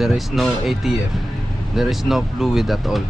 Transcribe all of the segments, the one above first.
There is no ATF. There is no fluid at all.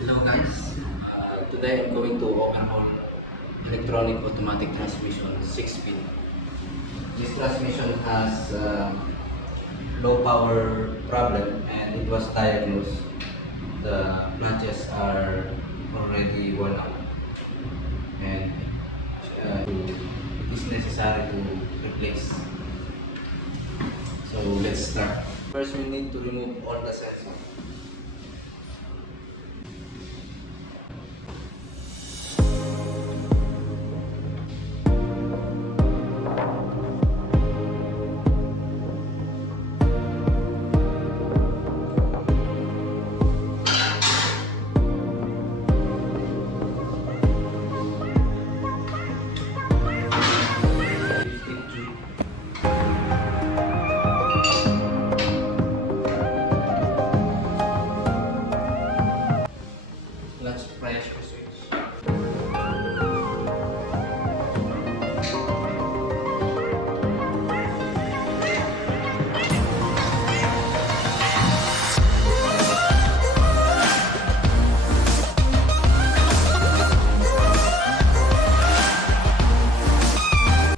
Hello guys, today I'm going to overhaul electronic automatic transmission 6-speed. This transmission has low power problem and it was diagnosed. The flanges are already worn out and it is necessary to replace. So let's start. First we need to remove all the sensors. Let's pressure switch.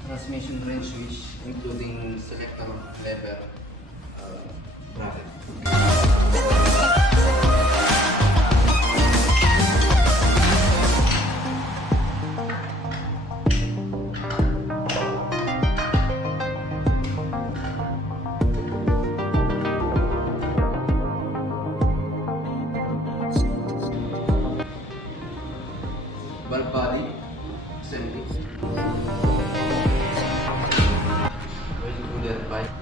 Transmission range switch, including selector lever, bracket. Valve body assembly. Oil cooler pipe.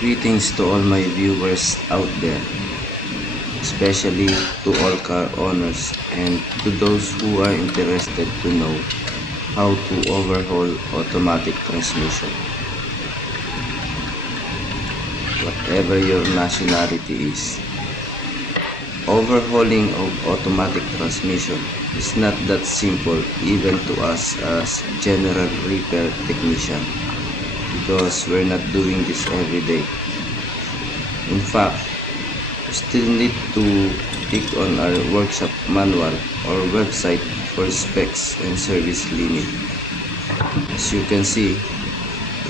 Greetings to all my viewers out there, especially to all car owners and to those who are interested to know how to overhaul automatic transmission. Whatever your nationality is, overhauling of automatic transmission is not that simple even to us as general repair technician, because we're not doing this every day. In fact, we still need to click on our workshop manual or website for specs and service limit. As you can see,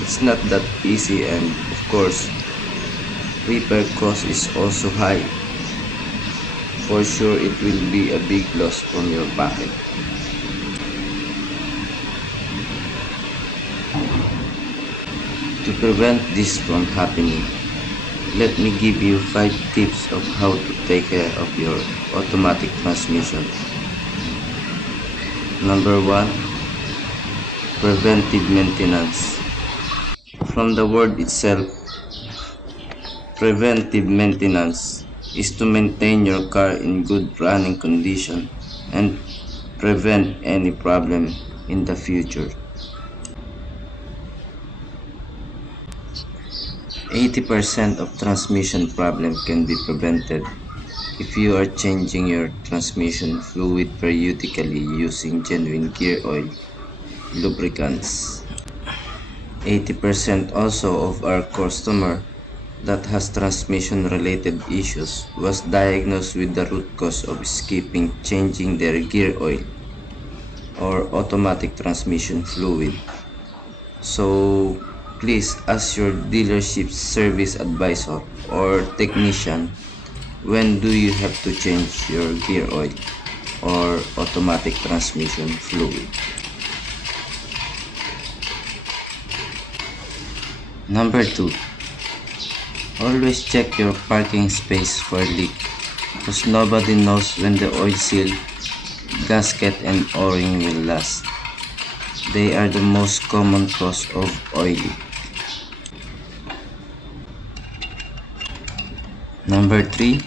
it's not that easy, and of course, repair cost is also high. For sure, it will be a big loss from your pocket. To prevent this from happening, let me give you 5 tips of how to take care of your automatic transmission. Number 1. Preventive maintenance. From the word itself, preventive maintenance is to maintain your car in good running condition and prevent any problem in the future. 80% of transmission problem can be prevented if you are changing your transmission fluid periodically using genuine gear oil, lubricants. 80% also of our customer that has transmission related issues was diagnosed with the root cause of skipping changing their gear oil or automatic transmission fluid. So please ask your dealership's service advisor or technician when do you have to change your gear oil or automatic transmission fluid. Number 2. Always check your parking space for leak, because nobody knows when the oil seal, gasket and o-ring will last. They are the most common cause of oil leak. Number 3.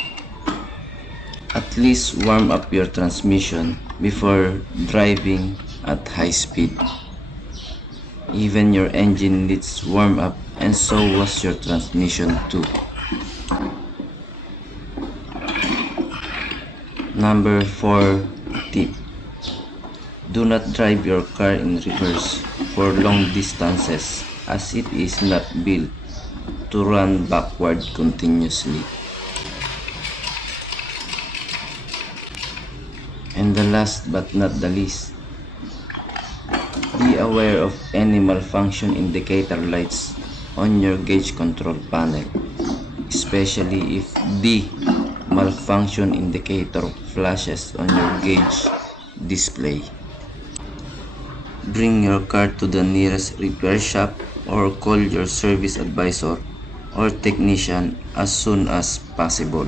At least warm up your transmission before driving at high speed. Even your engine needs warm up, and so was your transmission too. Number 4 tip. Do not drive your car in reverse for long distances, as it is not built to run backward continuously. And the last but not the least, be aware of any malfunction indicator lights on your gauge control panel, especially if the malfunction indicator flashes on your gauge display. Bring your car to the nearest repair shop or call your service advisor or technician as soon as possible.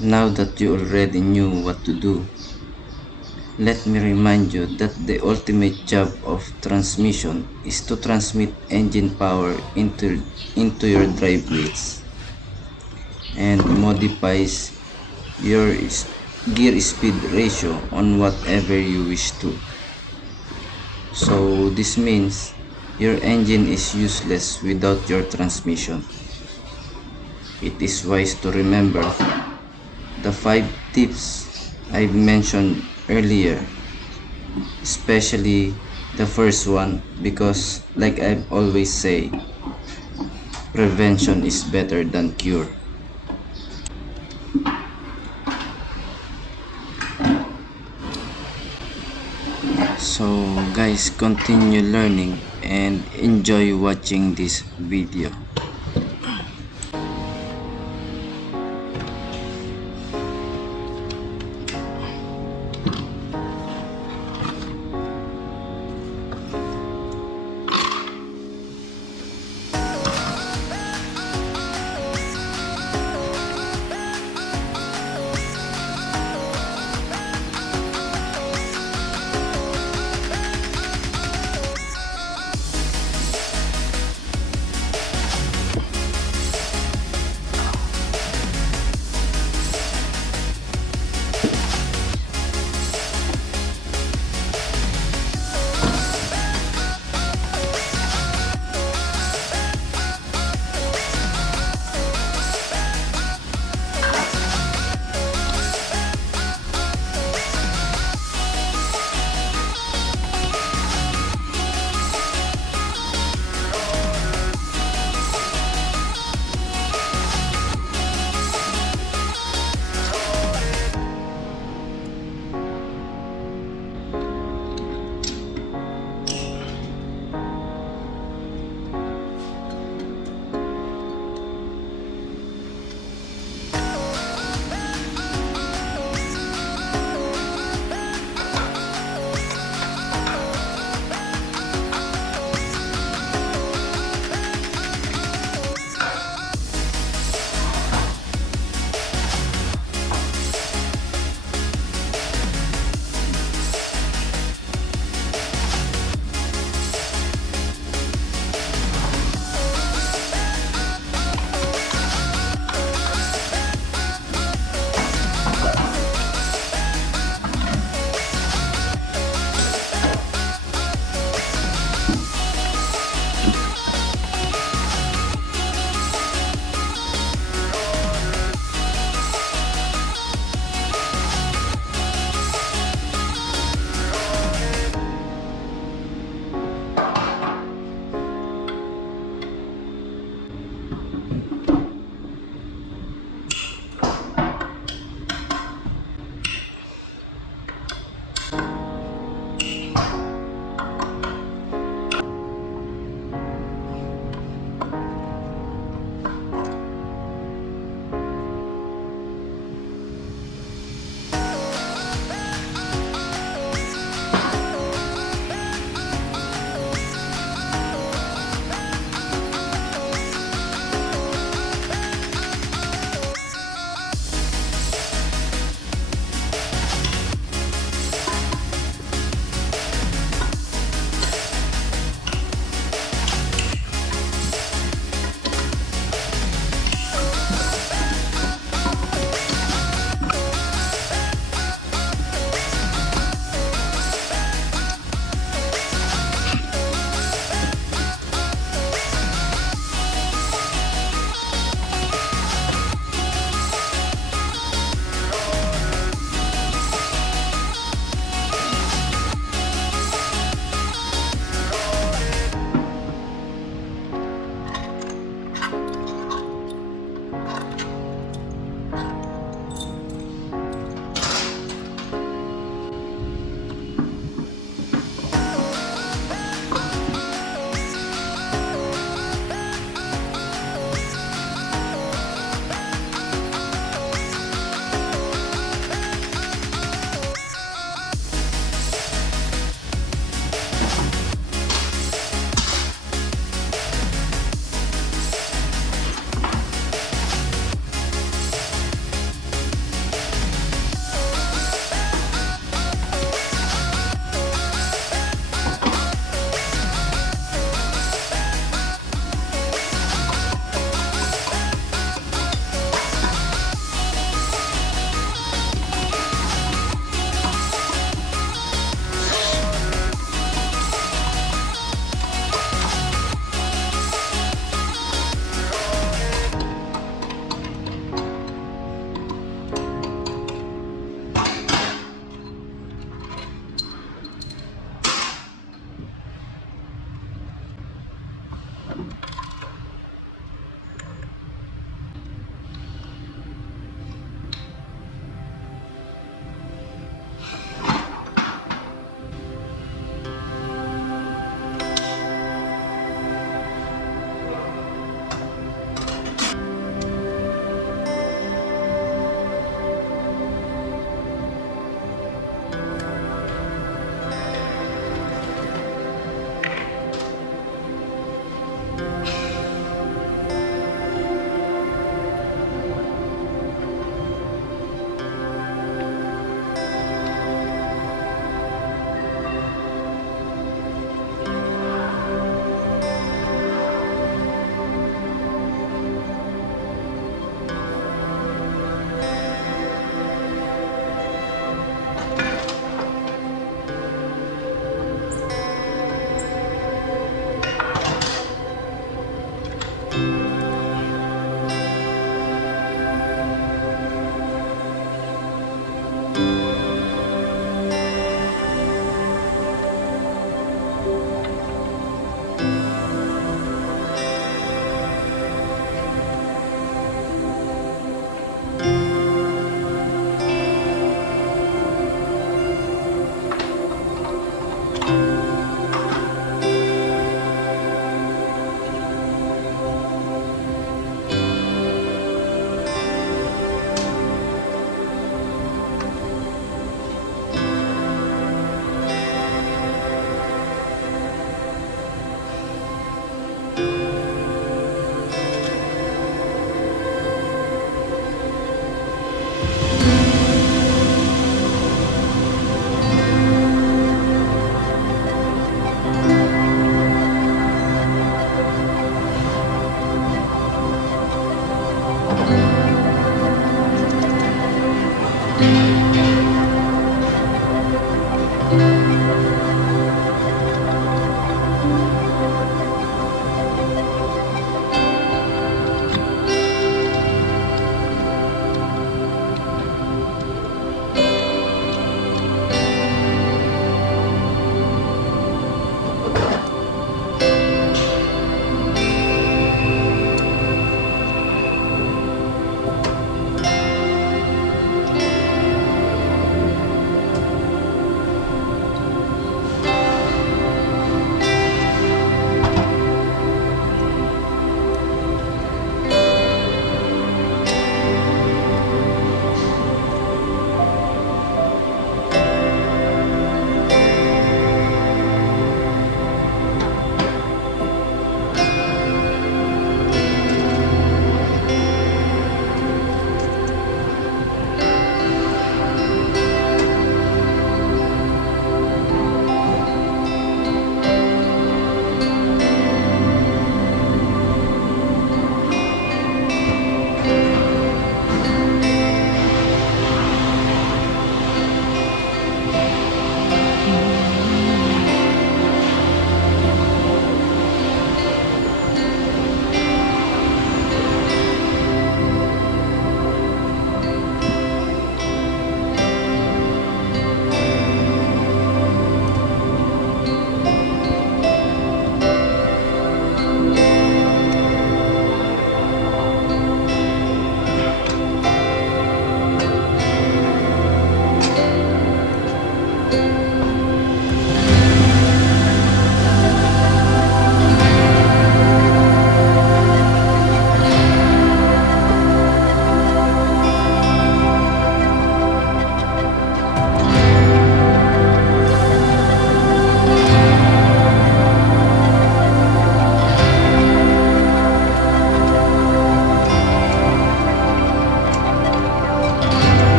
Now that you already knew what to do, let me remind you that the ultimate job of transmission is to transmit engine power into your drive wheels and modifies your gear speed ratio on whatever you wish to. So this means your engine is useless without your transmission. It is wise to remember the 5 tips I've mentioned earlier, especially the first one, because like I always say, prevention is better than cure. So guys, continue learning and enjoy watching this video.